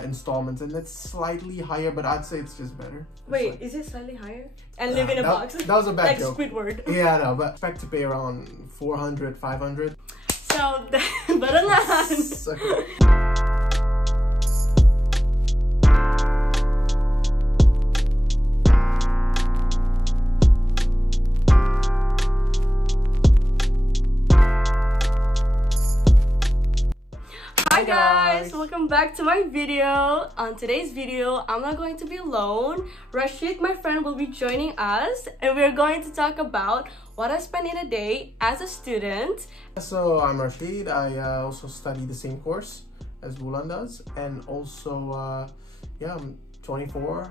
installments, and it's slightly higher, but I'd say it's just better. Wait, is it slightly higher? And live in a box? That was a bad like joke. Squidward. Yeah, no, but expect to pay around 400, 500. So, barengan. Okay. Hi guys, welcome back to my video. On today's video, I'm not going to be alone. Rashid, my friend, will be joining us, and we're going to talk about what I spend in a day as a student. So I'm Rashid. I also study the same course as Wulandari does, and also I'm 24.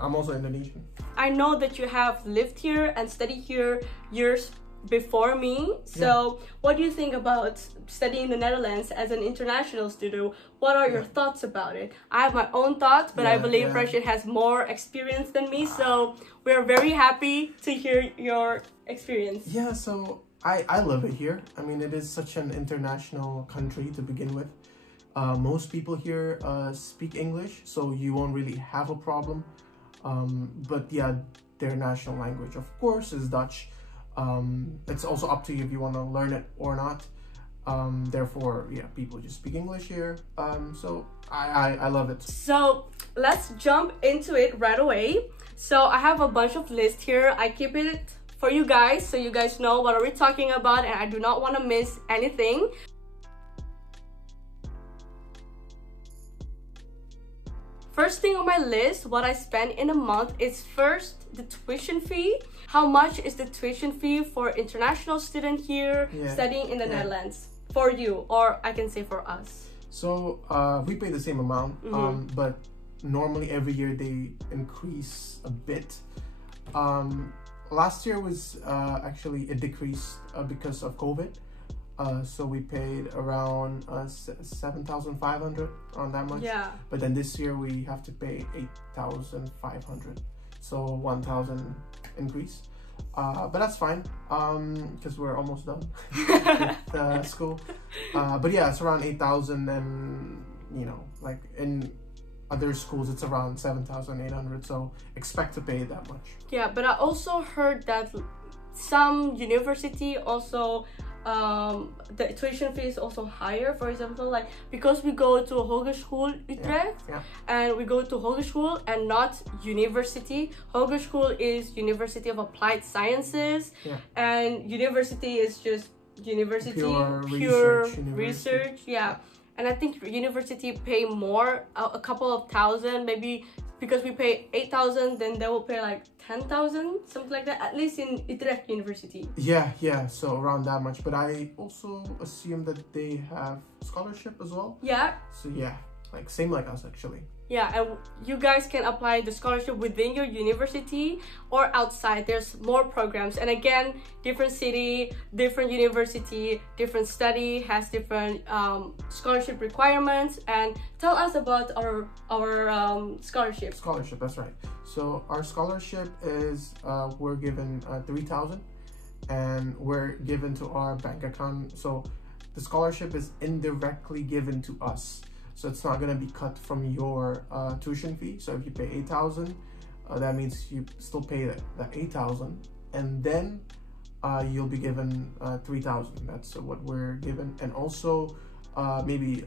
I'm also Indonesian. I know that you have lived here and studied here years before me, so what do you think about studying in the Netherlands as an international student? What are your thoughts about it? I have my own thoughts, but I believe Rashid has more experience than me, so we're very happy to hear your experience. Yeah, so I love it here. I mean, it is such an international country to begin with. Most people here speak English, so you won't really have a problem. But yeah, their national language, of course, is Dutch. It's also up to you if you want to learn it or not. Therefore, yeah, people just speak English here. So I love it. So let's jump into it right away. So I have a bunch of lists here. I keep it for you guys so you guys know what are we talking about, and I do not want to miss anything. First thing on my list, what I spend in a month is first the tuition fee. How much is the tuition fee for international student here studying in the Netherlands? For you, or I can say for us. So we pay the same amount, but normally every year they increase a bit. Last year was actually a decrease because of COVID. So we paid around 7,500, around that much. Yeah. But then this year we have to pay 8,500. So 1,000 increase. But that's fine, because we're almost done with school. But yeah, it's around 8,000, and you know, like in other schools it's around 7,800. So expect to pay that much. Yeah, but I also heard that some university also the tuition fee is also higher. For example, like because we go to Hogeschool Utrecht and we go to Hogeschool and not university. Hogeschool is University of Applied Sciences, and university is just university, pure research. Yeah, and I think university pay more, a couple of thousand maybe. Because we pay 8,000, then they will pay like 10,000, something like that, at least in Utrecht University. Yeah, so around that much. But I also assume that they have scholarship as well. Yeah. So yeah, like same like us actually. Yeah, and you guys can apply the scholarship within your university or outside. There's more programs, and again, different city, different university, different study has different scholarship requirements. And tell us about our scholarship. Scholarship, that's right. So our scholarship is we're given 3,000, and we're given to our bank account. So the scholarship is indirectly given to us. So it's not going to be cut from your tuition fee. So if you pay 8,000, that means you still pay that 8,000, and then you'll be given 3,000. That's what we're given. And also maybe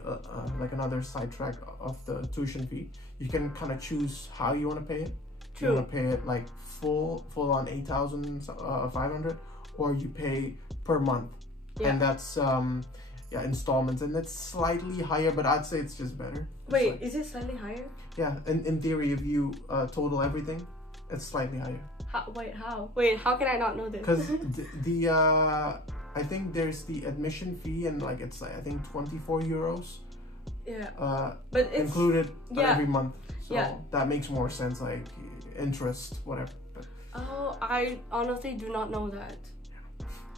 like another sidetrack of the tuition fee, you can kind of choose how you want to pay it. True. You want to pay it like full on 8,500, or you pay per month, and that's installments, and it's slightly higher, but I'd say it's just better. Wait, is it slightly higher? Yeah, in theory, if you total everything, it's slightly higher. Wait, how can I not know this? Because the I think there's the admission fee, and like it's like I think 24 euros. Yeah. But it's included every month, so that makes more sense. Like interest, whatever. But, oh, I honestly do not know that.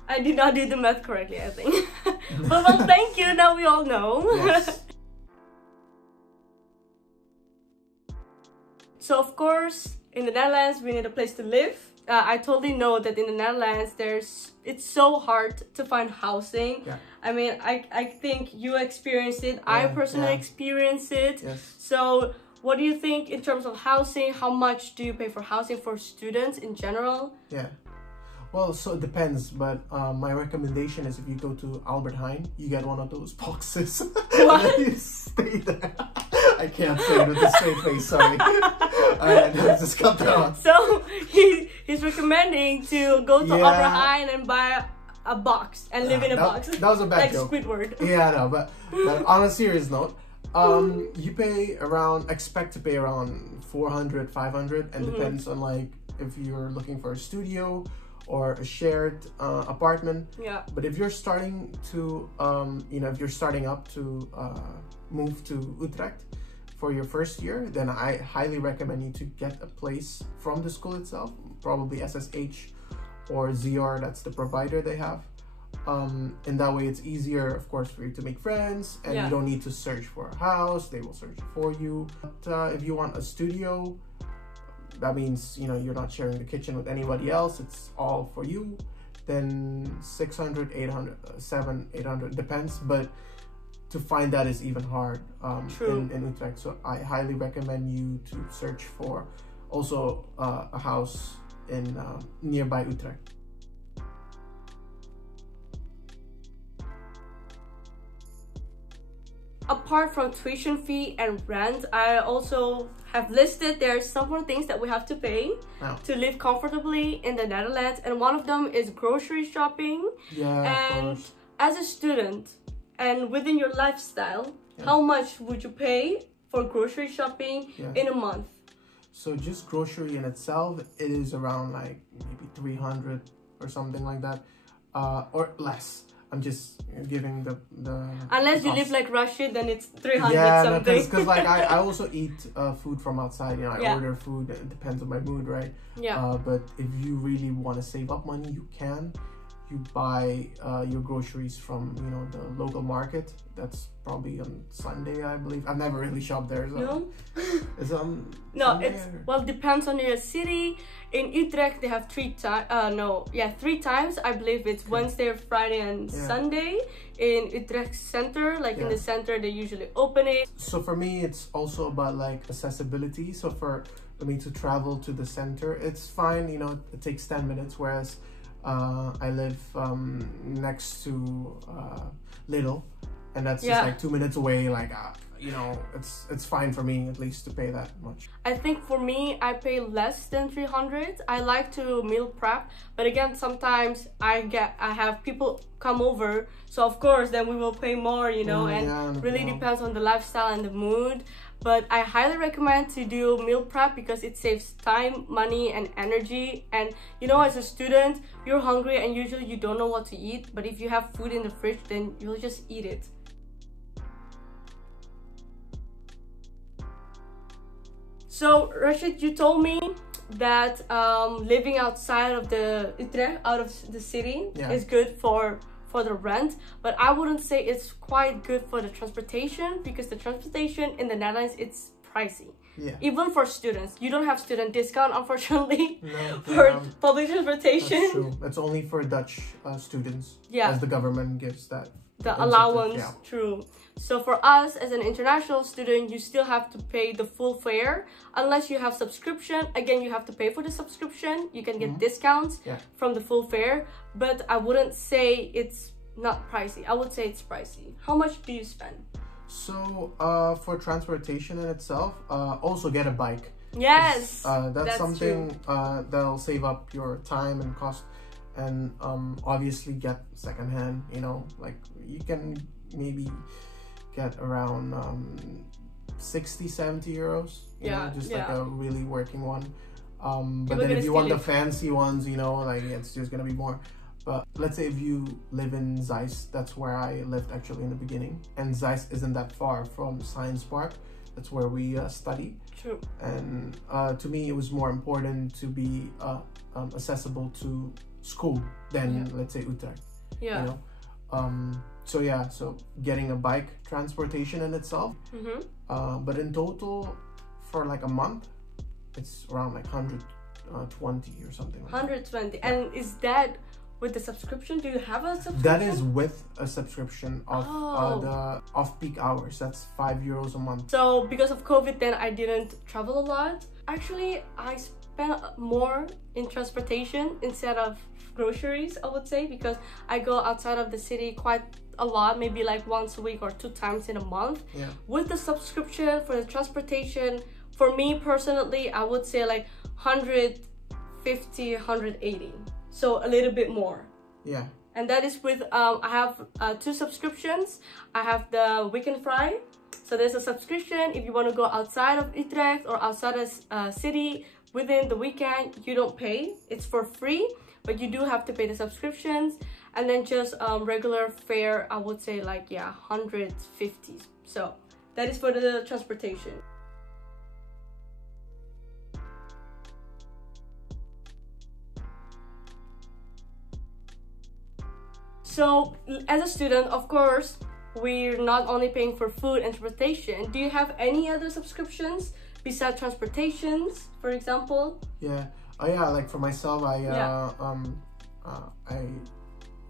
I did not do the math correctly, I think. But well, thank you. Now we all know. Yes. So of course, in the Netherlands, we need a place to live. I totally know that in the Netherlands, it's so hard to find housing. Yeah. I mean, I think you experienced it. I personally experienced it. Yes. So what do you think in terms of housing? How much do you pay for housing for students in general? Yeah. Well, so it depends, but my recommendation is if you go to Albert Heijn, you get one of those boxes. What? And you stay there. I can't say it with a straight face, sorry. Alright, just cut that out. So he's recommending to go to Albert Heijn and buy a box and live in a box. That was a bad like joke. Squidward. Yeah, no, but on a serious note, you pay around, expect to pay around 400, 500, and depends on like if you're looking for a studio or a shared apartment. Yeah. But if you're starting to, if you're starting up to move to Utrecht for your first year, then I highly recommend you to get a place from the school itself, probably SSH or ZR, that's the provider they have. And that way it's easier, of course, for you to make friends, and you don't need to search for a house, they will search for you. But if you want a studio, that means, you're not sharing the kitchen with anybody else, it's all for you, then 600, 800, 700, 800, depends, but to find that is even hard in Utrecht. So I highly recommend you to search for also a house in nearby Utrecht. Apart from tuition fee and rent, I also have listed there are some more things that we have to pay to live comfortably in the Netherlands, and one of them is grocery shopping. And as a student and within your lifestyle, how much would you pay for grocery shopping in a month? So just grocery in itself, it is around like maybe 300 or something like that, or less. I'm just giving the unless you live like Rashid, then it's 300 something. Because like I also eat food from outside. I order food. It depends on my mood, right? But if you really want to save up money, you can. You buy your groceries from the local market. That's probably on Sunday, I believe. I've never really shopped there. So no, it's no, Sunday, it depends on your city. In Utrecht, they have 3 times. I believe it's Wednesday, Friday, and Sunday. In Utrecht Center, like in the center, they usually open it. So for me, it's also about like accessibility. So for me to travel to the center, it's fine. It takes 10 minutes, whereas I live next to Lidl, and that's just like 2 minutes away. Like it's fine for me at least to pay that much. I think for me, I pay less than 300. I like to meal prep, but again, sometimes I have people come over, so of course then we will pay more, and really depends on the lifestyle and the mood. But I highly recommend to do meal prep because it saves time, money, and energy. And as a student, you're hungry and usually you don't know what to eat, but if you have food in the fridge, then you'll just eat it. So Rashid, you told me that living outside of Utrecht, out of the city, is good for the rent, but I wouldn't say it's quite good for the transportation, because the transportation in the Netherlands, it's pricey. Even for students, you don't have student discount, unfortunately, for public transportation. That's true. It's only for Dutch students, as the government gives that allowance. True. So for us as an international student, you still have to pay the full fare unless you have subscription. Again, you have to pay for the subscription. You can get discounts from the full fare, but I wouldn't say it's not pricey. I would say it's pricey. How much do you spend? So for transportation in itself, also get a bike. Yes, that's something that'll save up your time and cost, and obviously get secondhand. Like you can maybe get around 60-70 euros, like a really working one. But then if you want the fancy ones, like it's just gonna be more. But let's say if you live in Zeist, that's where I lived actually in the beginning, and Zeist isn't that far from Science Park. That's where we study. True. And to me, it was more important to be accessible to school than let's say Utrecht. So getting a bike, transportation in itself, but in total for like a month, it's around like 100 120 or something like 120. And is that with the subscription? Do you have a subscription? That is with a subscription of the off-peak hours. That's €5 a month. So because of COVID, then I didn't travel a lot. Actually, I spent more in transportation instead of groceries, I would say, because I go outside of the city quite a lot, maybe like once a week or 2 times in a month. Yeah. With the subscription for the transportation, for me personally, I would say like 150, 180. So a little bit more. Yeah. And that is with, I have 2 subscriptions. I have the Weekend Fry. So there's a subscription if you want to go outside of Utrecht or outside of city within the weekend, you don't pay. It's for free, but you do have to pay the subscriptions. And then just regular fare, I would say like, yeah, 150. So that is for the transportation. So as a student, of course, we're not only paying for food and transportation. Do you have any other subscriptions besides transportations, for example? Yeah. Oh yeah, like for myself, I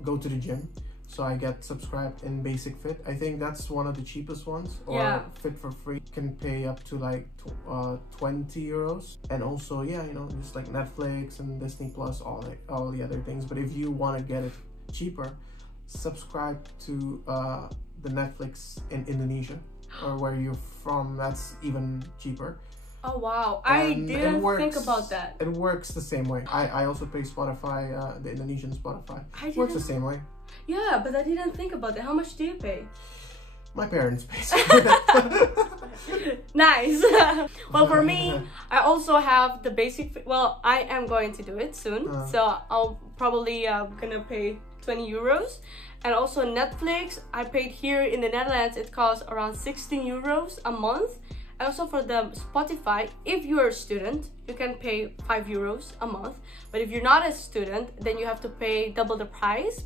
go to the gym, so I get subscribed in Basic Fit. I think that's one of the cheapest ones, or Fit for Free can pay up to like €20. And also, yeah, you know, just like Netflix and Disney Plus, all the other things. But if you want to get it cheaper, subscribe to the Netflix in Indonesia, or where you're from. That's even cheaper. Oh wow, I didn't think about that. It works the same way. I also pay Spotify, the Indonesian Spotify. It works the same way. Yeah, but I didn't think about that. How much do you pay? My parents pay. Nice. Well, for me, I also have the basic. Well, I am going to do it soon, so I'll probably gonna pay €20. And also Netflix, I paid here in the Netherlands, it costs around €16 a month. And also for the Spotify, if you're a student, you can pay €5 a month. But if you're not a student, then you have to pay double the price.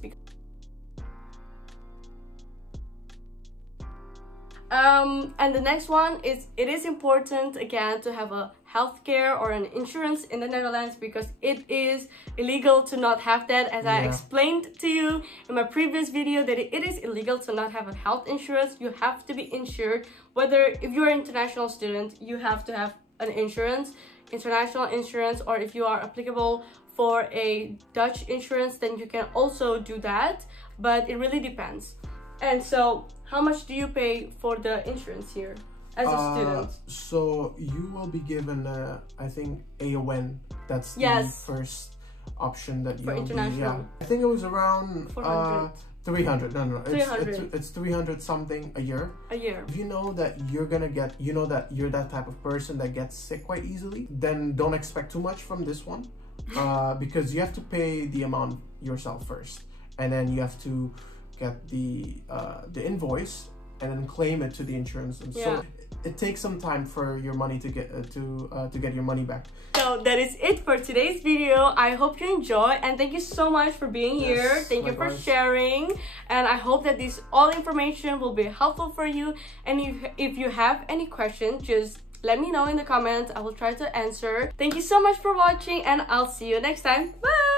And the next one is, it is important again to have a healthcare or an insurance in the Netherlands, because it is illegal to not have that, as I explained to you in my previous video, that it is illegal to not have a health insurance. You have to be insured. Whether if you're an international student, you have to have an insurance, international insurance, or if you are applicable for a Dutch insurance, then you can also do that, but it really depends. And so how much do you pay for the insurance here as a student? So you will be given, I think, AON. That's the first option that you'll be. I think it was around 300. No. 300. It's 300 something a year. If you know that you're gonna get, you know that you're that type of person that gets sick quite easily, then don't expect too much from this one, because you have to pay the amount yourself first, and then you have to get the invoice and then claim it to the insurance. And so it takes some time for your money to get your money back. So that is it for today's video. I hope you enjoy, and thank you so much for being here. Thank you for sharing, and I hope that this all information will be helpful for you. And if you have any questions, just let me know in the comments. I will try to answer. Thank you so much for watching, and I'll see you next time. Bye.